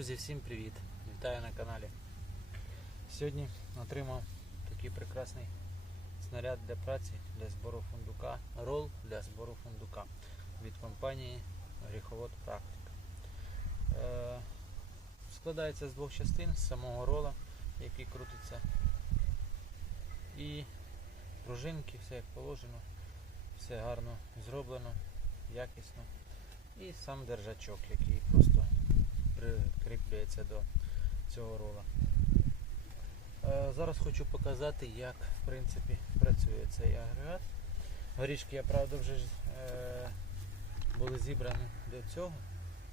Друзі, всім привіт! Вітаю на каналі. Сьогодні отримав такий прекрасний снаряд для праці для збору фундука, рол для збору фундука від компанії Гріховод Практика. Е, складається з двох частин, з самого рола, який крутиться, і пружинки, все як положено, все гарно зроблено, якісно. І сам держачок, який просто прикріплюється до цього рола. Е, Зараз хочу показати, як в принципі працює цей агрегат. Горішки, я правда, вже е, були зібрані до цього,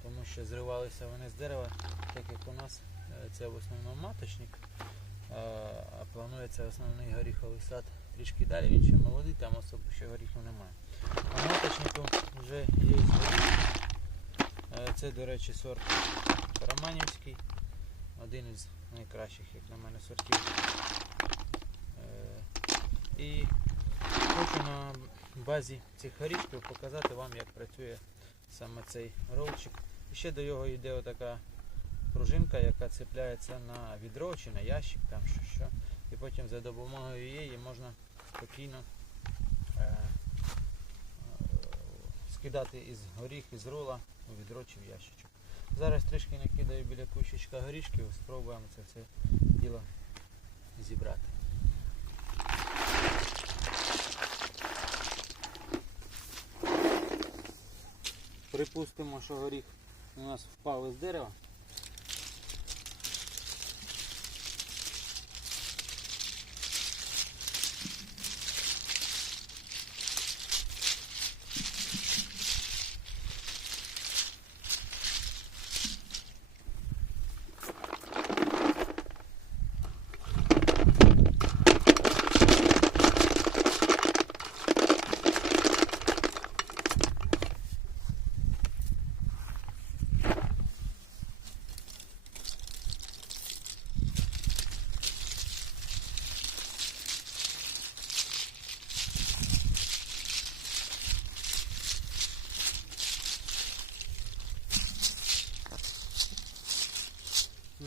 тому що зривалися вони з дерева, так як у нас е, це в основному маточник, а планується основний горіховий сад трішки далі, він ще молодий, там особо ще горіхів немає. А маточнику вже є горіхи. Е, Це, до речі, сорт Романівський, один із найкращих, як на мене, сортів. Е, І хочу на базі цих горішків показати вам, як працює саме цей ролчик. І ще до його йде отака пружинка, яка цепляється на відро чи на ящик, там що що. І потім за допомогою її можна спокійно е, е, скидати із горіх, із рола у відро чи в ящичок. Зараз трішки накидаю біля кущичка горішків, спробуємо це все діло зібрати. Припустимо, що горіх у нас впав із дерева.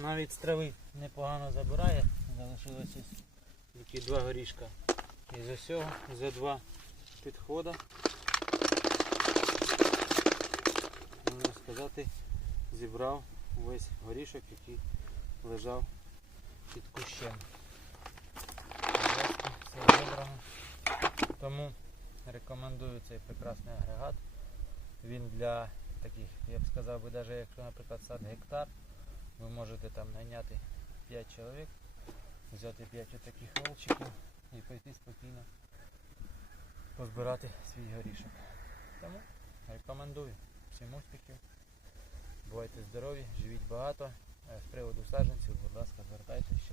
Навіть з трави непогано забирає. Залишилося тільки два горішка. І з усього за два підходи. Можна сказати, зібрав весь горішок, який лежав під кущем. Все зібрано. Тому рекомендую цей прекрасний агрегат. Він для таких, я б сказав навіть якщо, наприклад, сад гектар, ви можете там найняти 5 чоловік, взяти 5 таких волчиків і пойти спокійно позбирати свій горішок. Тому рекомендую. Всім успіхів. Бувайте здорові, живіть багато. З приводу саджанців, будь ласка, звертайтеся,